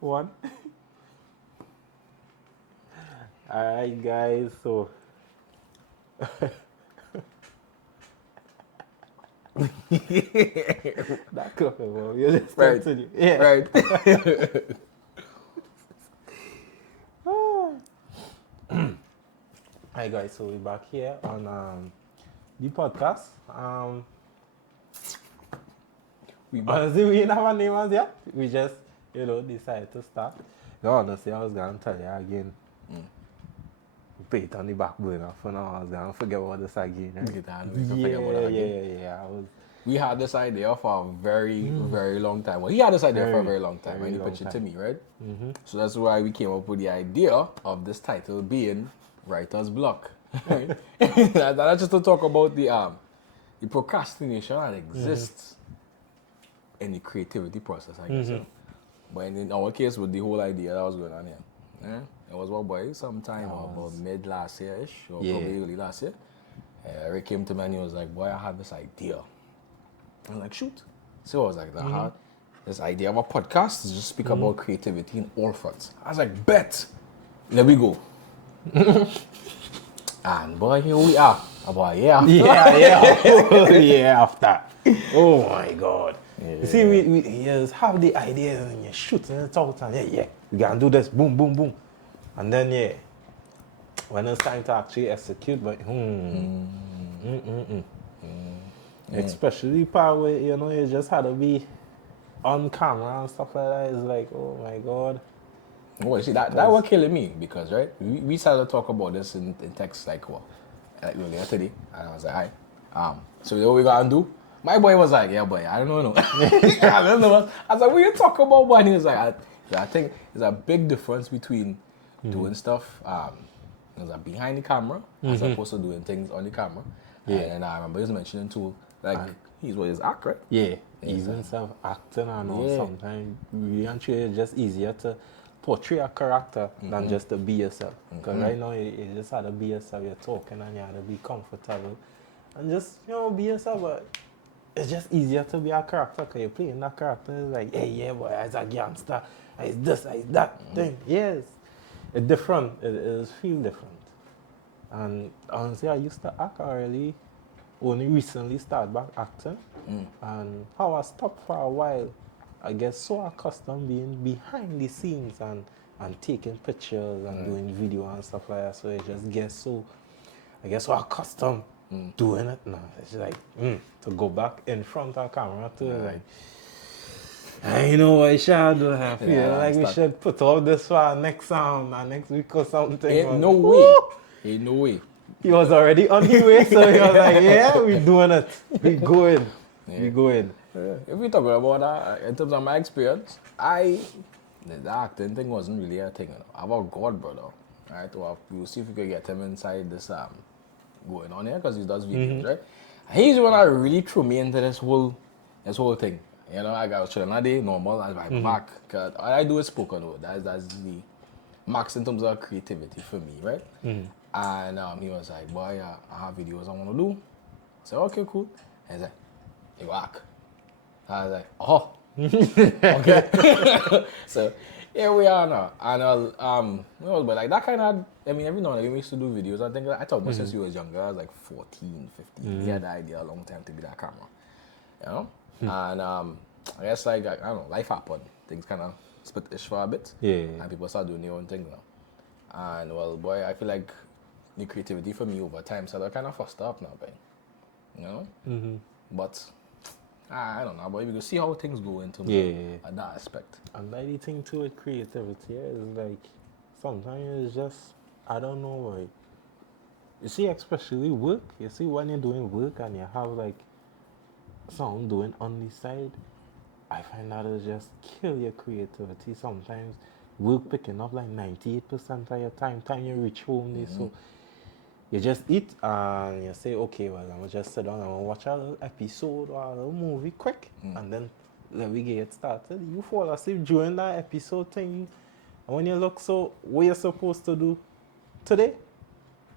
One. Alright, guys, so. That could be well. You just Right. continue. Yeah. Right. Hi, guys, so we're back here on the podcast. We back. Honestly, we didn't have a name as yet. We just, decided to start. No, honestly, I was going to tell you again. Put it on the back burner for now. I was going to forget about this again. Right? Yeah. We had this idea for a very, very long time. Well, he had this idea for a very long time, and he pitched it to me, right? So that's why we came up with the idea of this title being Writer's Block. Right? That's just to talk about the procrastination that exists in the creativity process, I guess. But in our case, with the whole idea that was going on here, it was what, boy, sometime about mid last year-ish, or probably early last year. Eric came to me and he was like, boy, I had this idea. I was like, shoot. So I was like, I had this idea of a podcast to just speak about creativity in all fronts. I was like, bet. There we go. And boy, here we are. About a year after. Yeah, after. Oh my God. Yeah. You see, we just have the idea and you're shooting it out and we can do this, boom, boom, boom. And then, when it's time to actually execute, but especially part where, you just had to be on camera and stuff like that. It's like, oh my God. Well, see, that was killing me because, right, we started to talk about this in text like earlier today. And I was like, hi. So what we gonna do? My boy was like, yeah, boy, I don't know. I don't know. I was like, what you talking about, boy? And he was like, I think there's a big difference between doing stuff behind the camera as opposed to doing things on the camera. Yeah. And I remember he was mentioning too, like, he's what his act, right? Yeah, even self-acting and all. Sometimes really and truly it's just easier to portray a character than just to be yourself. Because right now you just had to be yourself, you're talking and you had to be comfortable. And just, be yourself, but it's just easier to be a character because you're playing that character. It's like, yeah, boy, it's a gangster, it's this, it's that thing. Yes, it's different, it feel different. And honestly, I used to act already, only recently started back acting. And how I stopped for a while, I get so accustomed being behind the scenes and taking pictures and doing video and stuff like that. So it just gets so, accustomed doing it now. It's like, to go back in front of the camera to like, I know what I should do. I feel like we should put all this for our next week or something. Ain't no way. He was already on the way, so he was like, yeah, we doing it. We going. We going. If we talk about that, in terms of my experience, the acting thing wasn't really a thing. I have a god brother, right? We'll see if we could get him inside this going on here because he does videos, right? And he's the one that really threw me into this whole thing. I was chilling a day, normal, and I'm back. Cause all I do is spoken word. That's the max in terms of creativity for me, right? And he was like, boy, I have videos I want to do. I said, okay, cool. And he's like, you work. I was like, oh, okay. So here we are now. And but like that kind of, every now and then we used to do videos. I thought most since you was younger, I was like 14, 15. He had the idea a long time to be that camera, And I guess like I don't know, life happened. Things kind of split-ish for a bit. And people start doing their own thing now. And well, boy, I feel like the creativity for me over time started kind of foster up now, boy. But I don't know, but we can see how things go into that aspect. And the thing too with creativity is like sometimes it's just, I don't know, like, you see, especially work, you see when you're doing work and you have like something doing on the side, I find that it just kill your creativity. Sometimes work picking up like 98% of your time you reach home, so you just eat and you say, okay, well, I'm going to just sit down and watch a little episode or a little movie quick, and then let we get it started. You fall asleep during that episode thing, and when you look, so what you're supposed to do today,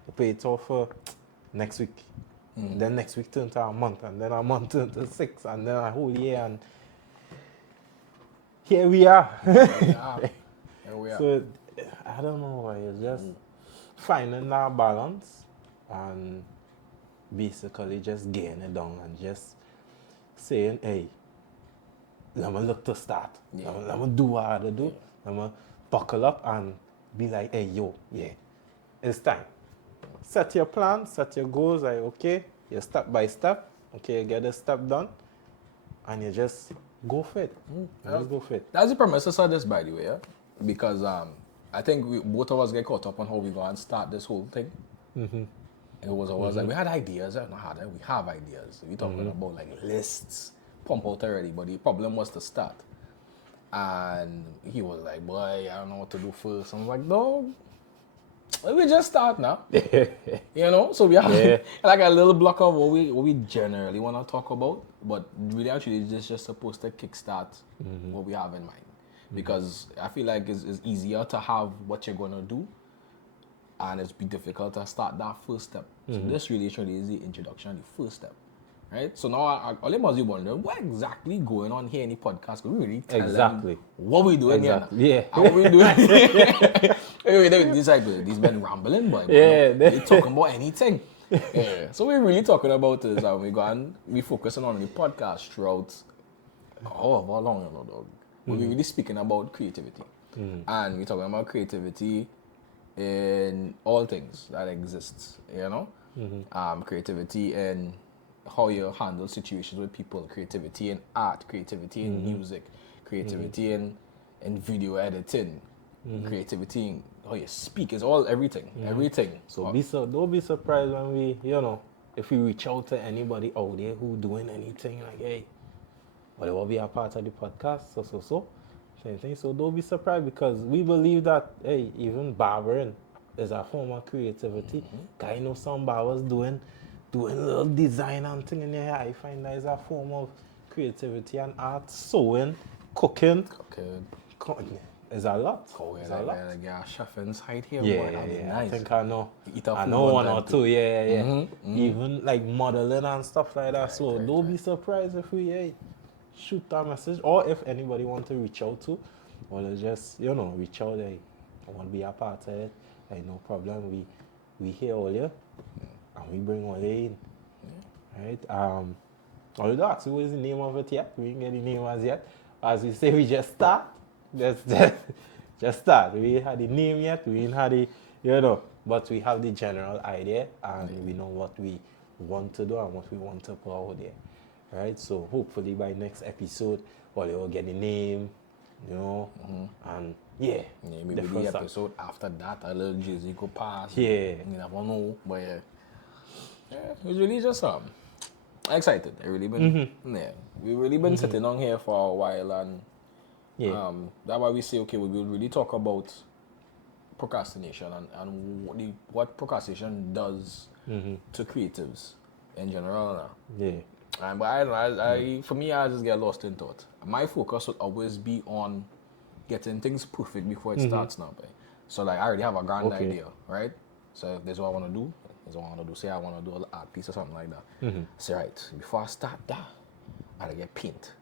you pay it off for next week. Then next week turn to a month, and then a month turn to 6, and then a whole year, and here we are. So I don't know why. It's just finding that balance and basically just getting it down and just saying, hey, let me look to start. Yeah. Let me do what I gotta do. Let me buckle up and be like, hey, yo, yeah, it's time. Set your plan, set your goals, like, okay, you step by step, okay, you get the step done, and you just go for it. Just go for it. That's the premises of this, by the way, yeah? Because I think both of us get caught up on how we go and start this whole thing. It was always like, we had ideas, we have ideas. We talking about like lists, pump out already, but the problem was to start. And he was like, boy, I don't know what to do first. I'm like, no, let me just start now. You know, so we have like a little block of what we generally want to talk about, but really actually it's just supposed to kickstart what we have in mind. Because I feel like it's easier to have what you're going to do, and it's be difficult to start that first step. So this really is the introduction, the first step. Right? So now all must be wondering what exactly going on here in the podcast. Because we really tell them what we doing here. Yeah. And what we doing these men rambling, but they talking about anything. Yeah. So we're really talking about is we go and we focusing on the podcast throughout however long, you know, dog. We're really speaking about creativity. And we're talking about creativity in all things that exists, you know? Creativity in how you handle situations with people, creativity in art, creativity in music, creativity in video editing, creativity in how you speak, it's all everything. So don't be surprised when we, you know, if we reach out to anybody out there who doing anything like, hey, but they will be a part of the podcast, same thing. So don't be surprised because we believe that, hey, even barbering is a form of creativity. Cause I know some barbers doing little design and thing in your hair. I find that is a form of creativity and art. Sewing, cooking. It's a lot. It's a lot. Like a chef inside here. Yeah. Nice. I think I know one or two. Yeah. Even like modeling and stuff like that. Don't be surprised if we shoot that message, or if anybody want to reach out to, or just reach out. I want to be a part of it. No problem. We hear all you, and we bring all you in. Right? Although actually, what is the name of it yet? We didn't get the name as yet. As we say, we just start. Just start. We had the name yet. We didn't have the, but we have the general idea, and we know what we want to do and what we want to put out there. Right? So hopefully by next episode, well, you will get the name, and maybe the episode after that, a little Jay-Z go pass. Yeah. You never know, but it's really just excited. I really been, we've really been sitting on here for a while, and that's why we say, okay, we will really talk about procrastination and what procrastination does to creatives in general. But I for me, I just get lost in thought. My focus would always be on getting things perfect before it starts now. So like I already have a grand idea, right? So this is what I want to do. This is what I want to do. Say I want to do an art piece or something like that. Say right, before I start that, I gotta get paint.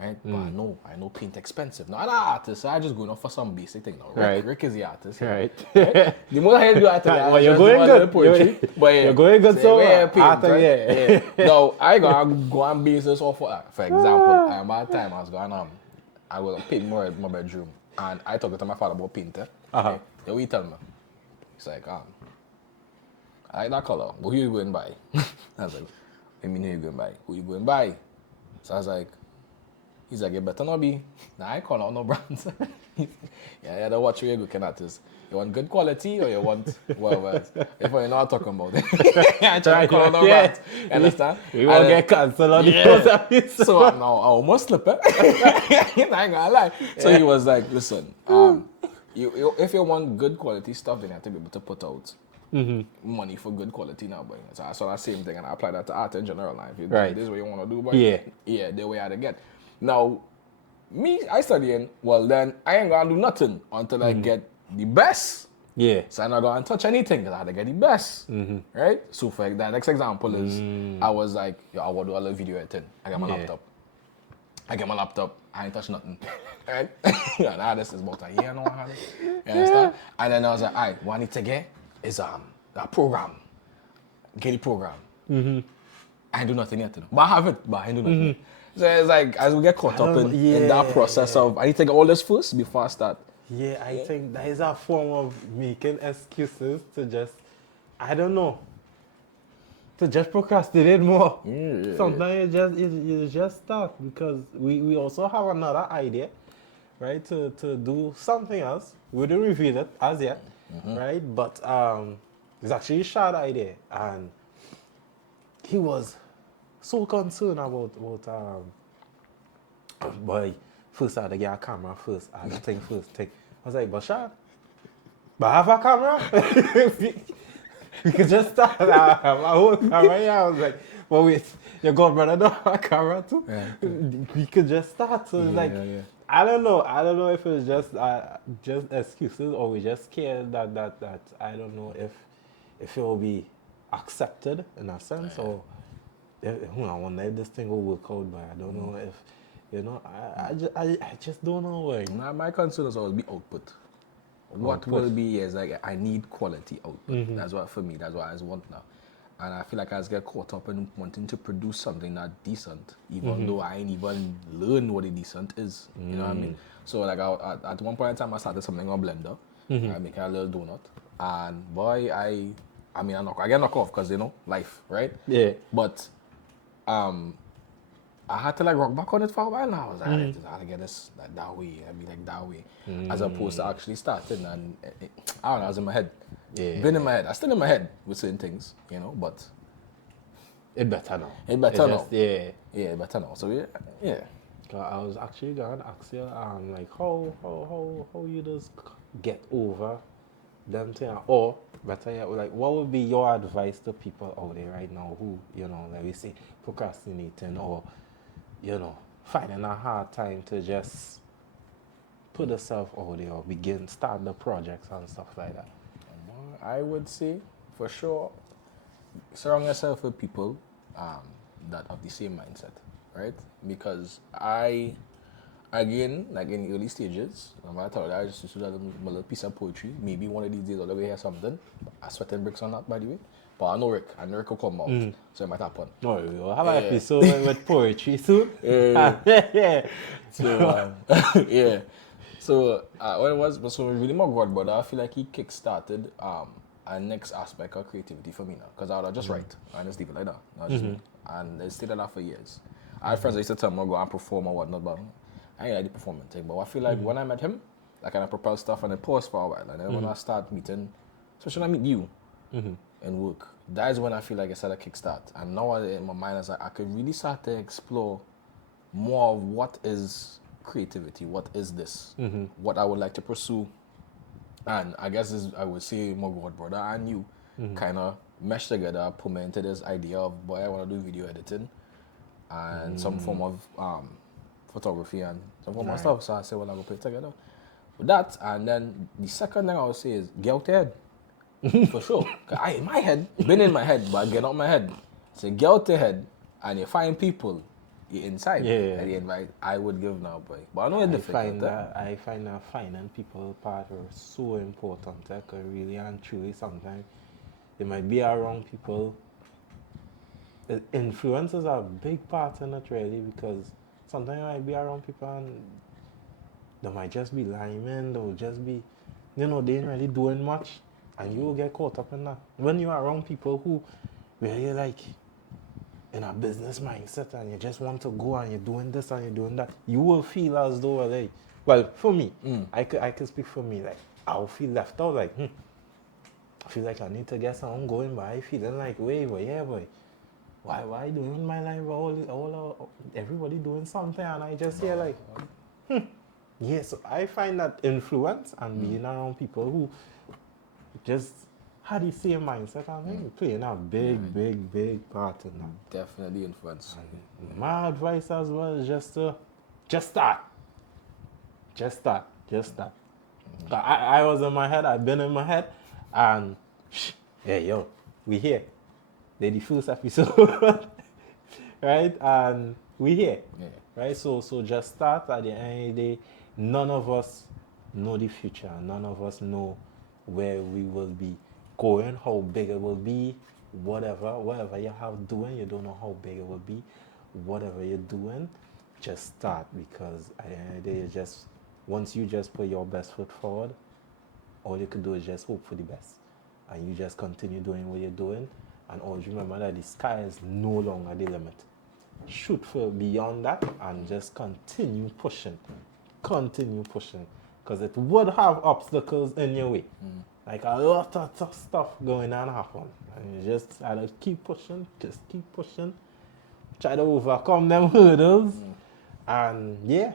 Right? But I know paint expensive. Now, I'm an artist, so I just going for some basic thing now. Rick is the artist. Right. The more I do art, you're going good. Poetry, you're going good so art, right? Now, I go and base this off for example, at that time I was going I was painting my bedroom, and I talked to my father about painter. Then he tell me, he's like, I like that color, but who you going by? I was like, I mean, who you going by? Who you going by? So I was like, he's like, you better not be. Nah, I call out no brands. You gotta watch where you're looking at this. You want good quality or you want well, if you know what I'm talking about. I try to call out no brands. You understand? We won't get cancelled on the post. So now I almost slip it. I ain't gonna lie. So he was like, listen, you if you want good quality stuff, then you have to be able to put out money for good quality now, boy. So I saw that same thing and I apply that to art in general. Like, if this is what you want to do, boy. The way I to get. Now, I studying, well then, I ain't gonna do nothing until I get the best. So I'm not gonna touch anything because I had to get the best. Right? So for the next example is, I was like, I want to do a little video editing. I get my laptop. I ain't touch nothing. Right? And this is about a year now. You understand? And then I was like, all right, what I need to get is a program. Get the program. I ain't do nothing yet. But I have it, but I ain't do nothing yet. So it's like, as we get caught up in that process of, I need to get all this first before I start. Yeah, I think that is a form of making excuses to just, I don't know, to just procrastinate more. Yeah. Sometimes you just start because we also have another idea, right? To do something else. We didn't reveal it as yet, right? But it's actually a shared idea, and he was so concerned about boy, first I had to get a camera first. I had to think first. I was like, Bashar, but I have a camera? we could just start. I have my whole camera here. I was like, well, wait, your godbrother don't have a camera too? Yeah. We could just start. So it's like, I don't know. I don't know if it's just excuses or we just scared that I don't know if it will be accepted in a sense or I wonder if this thing will work out, but I don't know if, I just don't know. Like, My concern is always be output. What will be is like, I need quality output. That's what, for me, that's what I want now. And I feel like I just get caught up in wanting to produce something that's decent, even though I ain't even learn what a decent is. You know what I mean? So like at one point in time, I started something on Blender. I make a little donut. And boy, I get knocked off because, life, right? Yeah. But I had to like rock back on it for a while now. I was like, I had to get this that way. I mean, like that way, as opposed to actually starting. And I don't know, I was in my head. Yeah. Been in my head. I still in my head with certain things, but it better now. it better now. Yeah. Yeah, it better now. So yeah. I was actually gonna ask you, like how you just get over them thing, or better yet, like what would be your advice to people out there right now who, like we say, procrastinating or, finding a hard time to just put themselves out there or start the projects and stuff like that? I would say, for sure, surround yourself with people that have the same mindset, right? Because again, like in the early stages, I thought I just used to do a little piece of poetry. Maybe one of these days I'll ever hear something. I sweated bricks on that, by the way. But I know Rick, and Rick will come out, so it might happen. No, we'll have an episode with poetry soon. Yeah. So, yeah. So, when it was really my god brother, I feel like he kick-started a next aspect of creativity for me now. Because I would just write, and just leave it like that. And I stayed like that for years. I had friends that used to tell me, go and perform or whatnot, but I ain't like the performing thing. But I feel like when I met him, I kind of propelled stuff and I paused for a while. And then when I start meeting, especially when I meet you and work, that is when I feel like I started a kickstart. And now in my mind, I could really start to explore more of what is creativity, what is this, what I would like to pursue. And I guess I would say my god brother and you kind of mesh together, put me into this idea of, boy, I want to do video editing and some form of photography and some form of stuff. So I said, well, I'm going to put it together with that. And then the second thing I would say is get out your head. For sure. Because in my head, been in my head, but get out my head. So get out your head and you find people inside. Yeah. And the invite I would give now, boy. But I know it's difficult. I find that finding people part are so important. Because really and truly sometimes they might be around people. Influences are a big part in it really, because sometimes you might be around people and they might just be lying, they'll just be, they ain't really doing much, and you will get caught up in that. When you're around people who really like in a business mindset and you just want to go and you're doing this and you're doing that, you will feel as though, like, well, for me, I could speak for me, like, I'll feel left out, like, I feel like I need to get something going, but I feeling like, wait, but yeah, boy, why doing my life all everybody doing something and I just hear like, yeah, so I find that influence and being around people who just had the same mindset and I think playing a big part in that. Definitely influence. And my advice as well is just start. I was in my head, I've been in my head, and hey yo, we here. They're the first episode, right? And we here. Yeah. right? So just start. At the end of the day, none of us know the future. None of us know where we will be going, how big it will be, whatever you have doing, you don't know how big it will be. Whatever you're doing, just start, because at the end of the day, just once you just put your best foot forward, all you can do is just hope for the best. And you just continue doing what you're doing. And always remember that the sky is no longer the limit. Shoot for beyond that and just continue pushing. Continue pushing. Because it would have obstacles in your way. Like a lot of tough stuff going on happen. And you just either keep pushing, just keep pushing. Try to overcome them hurdles. And yeah,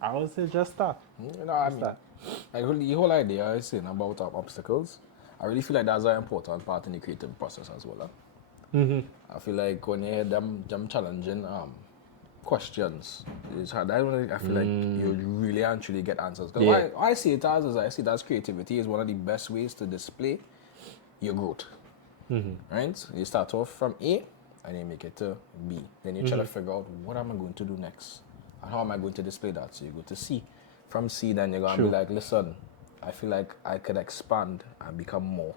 I would say just start. You know, I mean, like the whole idea I was saying about obstacles, I really feel like that's an important part in the creative process as well. I feel like when you hear them challenging questions, it's hard. I feel like you really and truly get answers. Because why I see it as is I see that creativity is one of the best ways to display your growth. Right? You start off from A and you make it to B. Then you try to figure out what am I going to do next and how am I going to display that. So you go to C. From C, then you're going to be like, listen, I feel like I could expand and become more.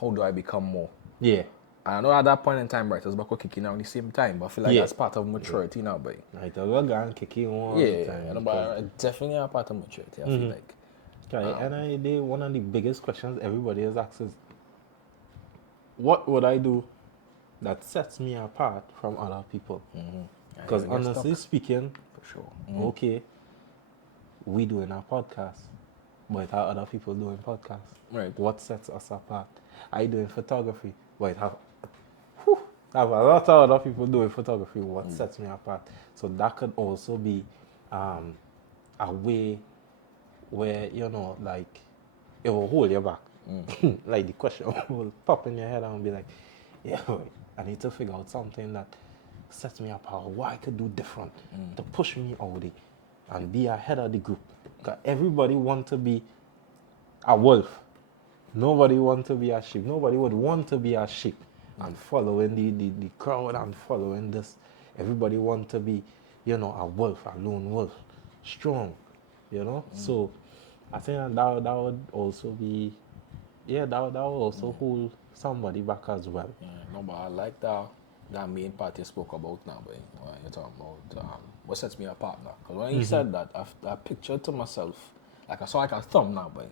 How do I become more? Yeah. And I know at that point in time, right, it was about kicking out at the same time, but I feel like that's part of maturity now, boy. Right, I will go and kick you one time. Yeah, but definitely a part of maturity, I feel like. Okay, and I day one of the biggest questions everybody has asked is, what would I do that sets me apart from other people? Because honestly speaking, For sure. okay, we doing our podcast, but how other people doing podcasts? Right. What sets us apart? I doing photography, but have a lot of other people doing photography. What sets me apart? So that could also be a way where, you know, like, it will hold you back. Like the question will pop in your head and be like, yeah, boy, I need to figure out something that sets me apart, what I could do different to push me out there and be ahead of the group. Because everybody want to be a wolf. Nobody want to be a sheep. Nobody would want to be a sheep and following the crowd and following this. Everybody want to be, you know, a wolf, a lone wolf, strong, you know. So I think that would also be, that would also hold somebody back as well. Yeah, no, but I like that main part you spoke about now, but you're talking about what sets me apart now. Because when you said that, I pictured to myself, like I saw like a thumb now, but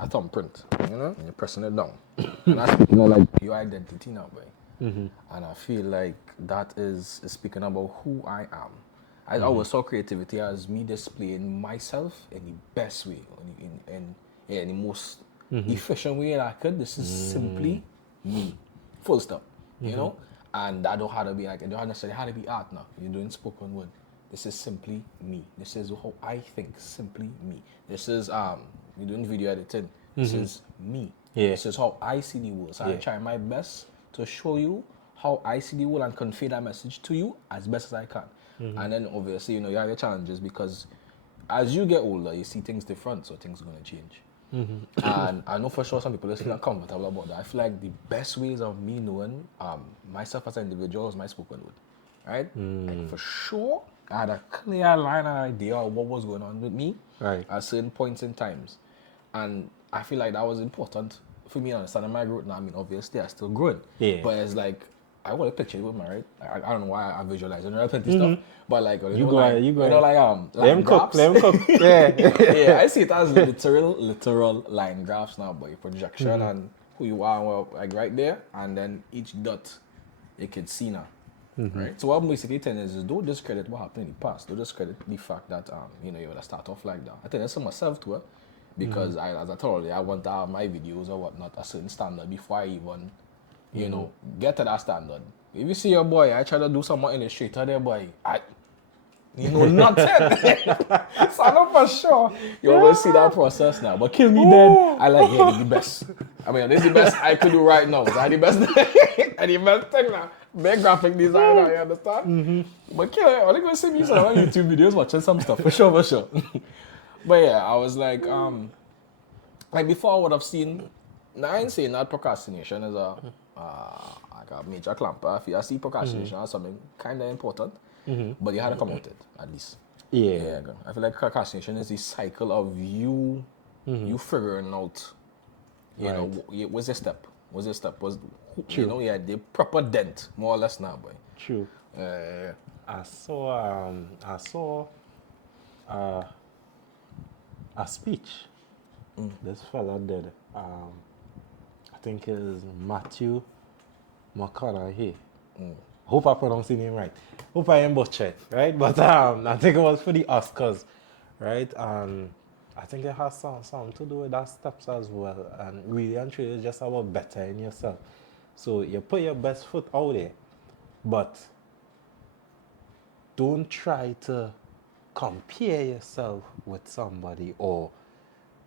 a thumbprint, you know, and you're pressing it down. And that's, you know, like your identity now, boy. And I feel like that is speaking about who I am. I always saw creativity as me displaying myself in the best way, in the most efficient way that I could. This is simply me, full stop, you know? And I don't have to be like, I don't necessarily have to be art now. You're doing spoken word. This is simply me. This is how I think, simply me. This is, you're doing video editing. This is me. Yeah. This is how I see the world. So I try my best to show you how I see the world and convey that message to you as best as I can. And then obviously, you know, you have your challenges because as you get older, you see things different, so things are going to change. And I know for sure some people just feel uncomfortable about that. I feel like the best ways of me knowing myself as an individual is my spoken word, right? Like for sure, I had a clear line and idea of what was going on with me at certain points in times. And I feel like that was important for me understanding my growth now. I mean, obviously, I'm still growing. But it's like, I want to picture it with my right. I don't know why I visualize it. I plenty stuff, but like You go ahead. let him cook. Yeah. I see it as literal line graphs now, but your projection and who you are, well, like right there, and then each dot you can see now. Right. So what I'm basically telling is don't discredit what happened in the past. Don't discredit the fact that you know, you would have start off like that. I think that's for myself too, because as I told you, I want to have my videos or whatnot a certain standard before I even, you know, get to that standard. If you see your boy, I try to do some more illustrator there, boy, you know nothing. So I know for sure you always see that process now. But kill me dead, I like, this is the best. I mean, this is the best I could do right now. That's the best and the best thing now. Big graphic designer, you understand? But kill it, only gonna see me some YouTube videos watching some stuff, for sure. But yeah, I was like before I would have seen, now I ain't saying that procrastination is like a major clamper. I see procrastination as something kind of important. but you had to come out it at least. Yeah. Girl. I feel like procrastination is the cycle of you figuring out, you know, what's the step? What's the step? You know, yeah, the proper dent, more or less now, boy. True. I saw a speech this fella did. I think it's Matthew McConaughey. Hope I pronounced his name right. Hope I ain't butchered, right? But I think it was for the Oscars, right? And I think it has something to do with that steps as well. And really and truly, it's just about bettering yourself. So you put your best foot out there, but don't try to compare yourself with somebody, or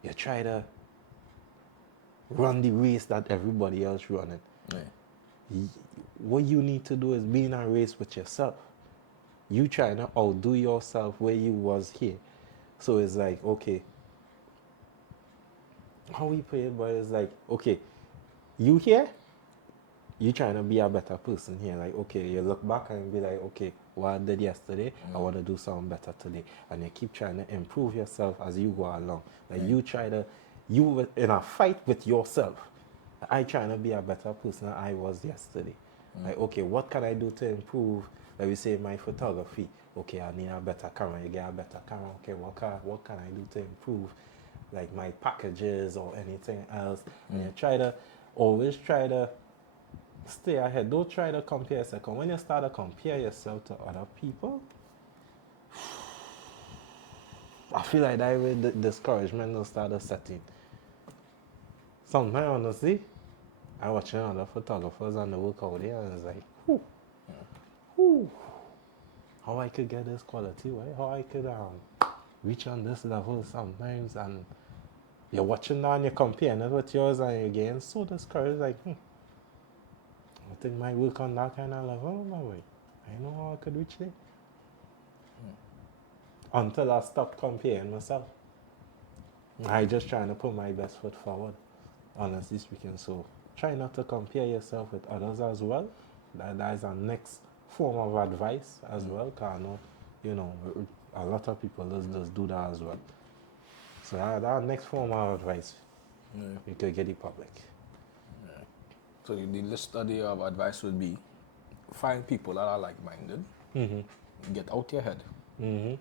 you try to run the race that everybody else running. What you need to do is be in a race with yourself. You trying to outdo yourself where you was here. So it's like, okay, how we play it, but it's like, okay, you here, you trying to be a better person here. Like, okay, you look back and be like, okay, what I did yesterday, I want to do something better today. And you keep trying to improve yourself as you go along. Like you in a fight with yourself. I trying to be a better person than I was yesterday. Like, okay, what can I do to improve? Like we say, my photography. Okay, I need a better camera. You get a better camera. Okay, what can I do to improve? Like my packages or anything else. And you always try to stay ahead. Don't try to compare yourself. 'Cause when you start to compare yourself to other people, I feel like that way the discouragement will start to set in. Sometimes, honestly, I'm watching other photographers and the work out there, and it's like, how I could get this quality, right? How I could reach on this level sometimes, and you're watching that and you're comparing it with yours, and you're getting so discouraged, like, I think my work on that kind of level, my way. I know how I could reach there. Until I stopped comparing myself. I just trying to put my best foot forward, honestly speaking. So try not to compare yourself with others as well. That is our next form of advice as well. Because I know, you know, a lot of people just do that as well. So that next form of advice, you could get the public. So the list study of advice would be, find people that are like-minded, get out your head, and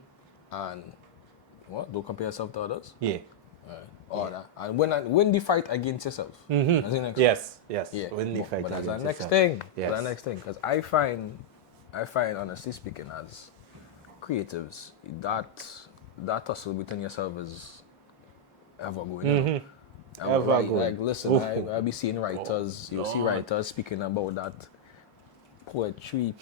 don't compare yourself to others. Yeah. That. And win the fight against yourself. That's the next Yes. Yeah. Win the fight but that's against the next yourself. thing. Yes. That's the next thing. Because I find, honestly speaking, as creatives, that tussle between yourself is ever going. Like, listen, I be seeing writers, you see writers speaking about that poetry,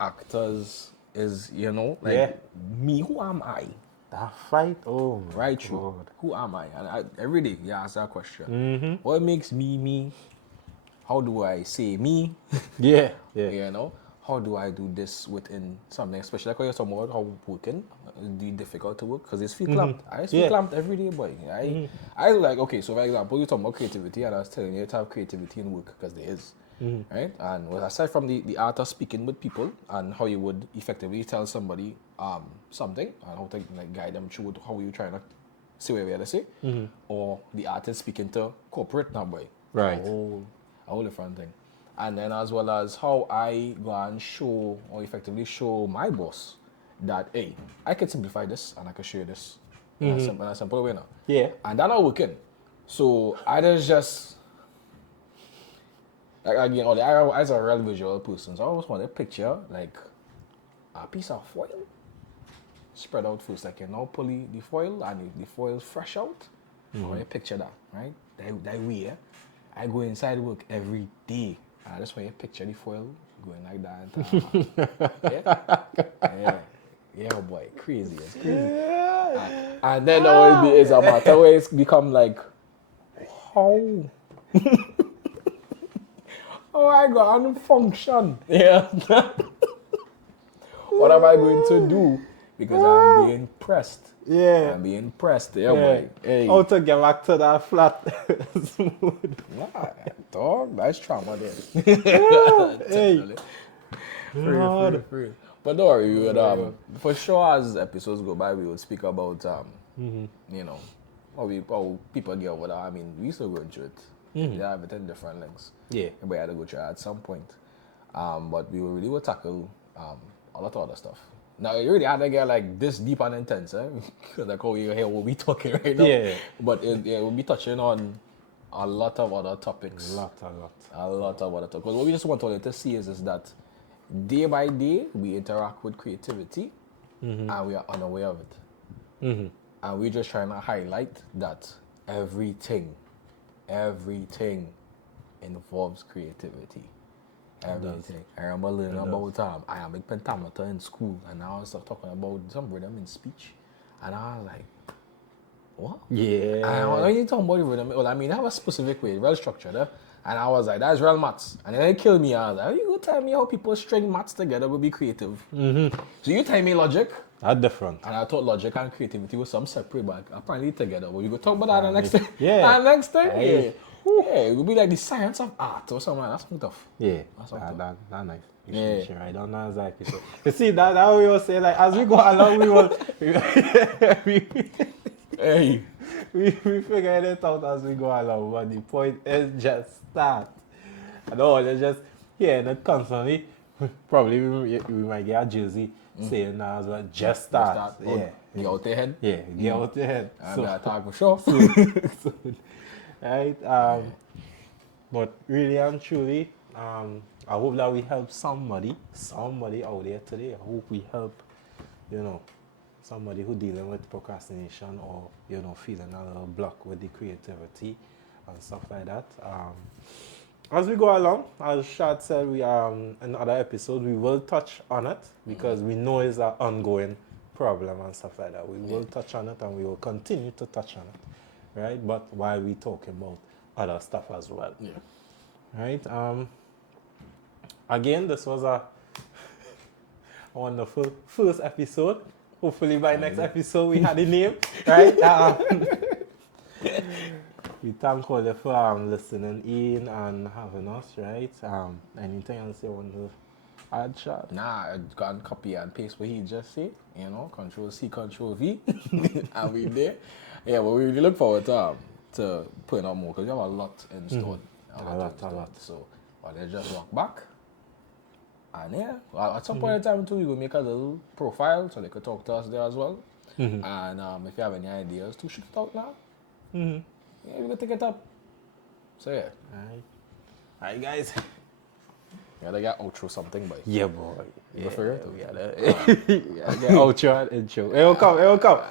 actors is, you know, like, me, who am I? That fight, oh my Right, God. true. Who am I? And every day you ask that question. What makes me me? How do I say me? Yeah. You know, how do I do this within something, especially like when you're talking about how working, it's difficult to work because it's feel clamped. I just feel clamped every day, boy. I like, okay, so for example, you're talking about creativity, and I was telling you to have creativity in work because there is. Right? And aside from the art of speaking with people and how you would effectively tell somebody something and how to like guide them through how you trying to say what you're to say, or the art is speaking to corporate now, boy. Right. A whole different thing. And then as well as how I go and show or effectively show my boss that, hey, I can simplify this and I can show you this in a simple way now. Yeah. And that not working. So I just like, again, I as a real visual person, so I always want a picture like a piece of foil spread out first, like you now pull the foil and the foil fresh out. I want to picture that, right? That way, I go inside work every day. I just want to picture the foil going like that. Yeah, boy, crazy. It's crazy. And then it's a matter where it's become like, how I go and function. Yeah. What am I going to do? Because I'm being pressed. Yeah. I'm being pressed. Yeah, boy. Hey. How to get back to that flat smooth. Nah, dog, that's trauma there. Hey. Free. But don't worry, we would, for sure as episodes go by, we would speak about, you know, how people get over that. I mean, we still going through it. They have it in different lengths. Yeah. Everybody had to go through it at some point. But we really will tackle a lot of other stuff. Now, you really had to get like this deep and intense, eh? Because like how you hear what we talking right now. Yeah. But we'll be touching on a lot of other topics. A lot of other topics. Because what we just want to see is that day by day, we interact with creativity and we are unaware of it. And we're just trying to highlight that everything involves creativity. Everything. I remember learning about iambic pentameter in school, and I was talking about some rhythm in speech, and I was like, what? Yeah. And when you talk about rhythm, well, I mean, I have a specific way, well structured, and I was like, that's real maths. And then it killed me. I was like, you go tell me how people string maths together will be creative. So you tell me logic. That's different. And I thought logic and creativity was some separate, but apparently together. Well, you go talk about that the next time. Yeah. The next time, yeah. Yeah, it would be like the science of art or something like that. That's tough. Yeah, that's nice. Yeah. Should write down that exactly. So, you see, that we will say, like, as we go along, we will... Hey. we figure it out as we go along, but the point is just start. And all it's just, and it constantly, probably we might get a jersey saying that as well, just start. Yeah. Get out your head. Yeah, get out your head. I'm going to talk for sure. Right? But really and truly, I hope that we help somebody out there today. I hope we help, somebody who dealing with procrastination or, feeling a little block with the creativity and stuff like that. As we go along, as Shad said, we in other episodes we will touch on it because we know it's an ongoing problem and stuff like that. We will touch on it and we will continue to touch on it, right? But while we talking about other stuff as well, right? Again, this was a wonderful first episode. Hopefully by next episode we had the name, right? We thank all of you for listening in and having us, right? Anything else you want to add, Chad? Nah, I go and copy and paste what he just said. Control C, Control V, and we there. Yeah, but we really look forward to putting out more because we have a lot in store. A lot. So, let's just walk back. And at some point in time too, we will make a little profile so they could talk to us there as well. And if you have any ideas, to shoot it out now. Yeah, we can take it up. So yeah. Alright guys. Yeah, they got outro something, but yeah, boy. You prefer it? Yeah, outro and intro. It will come.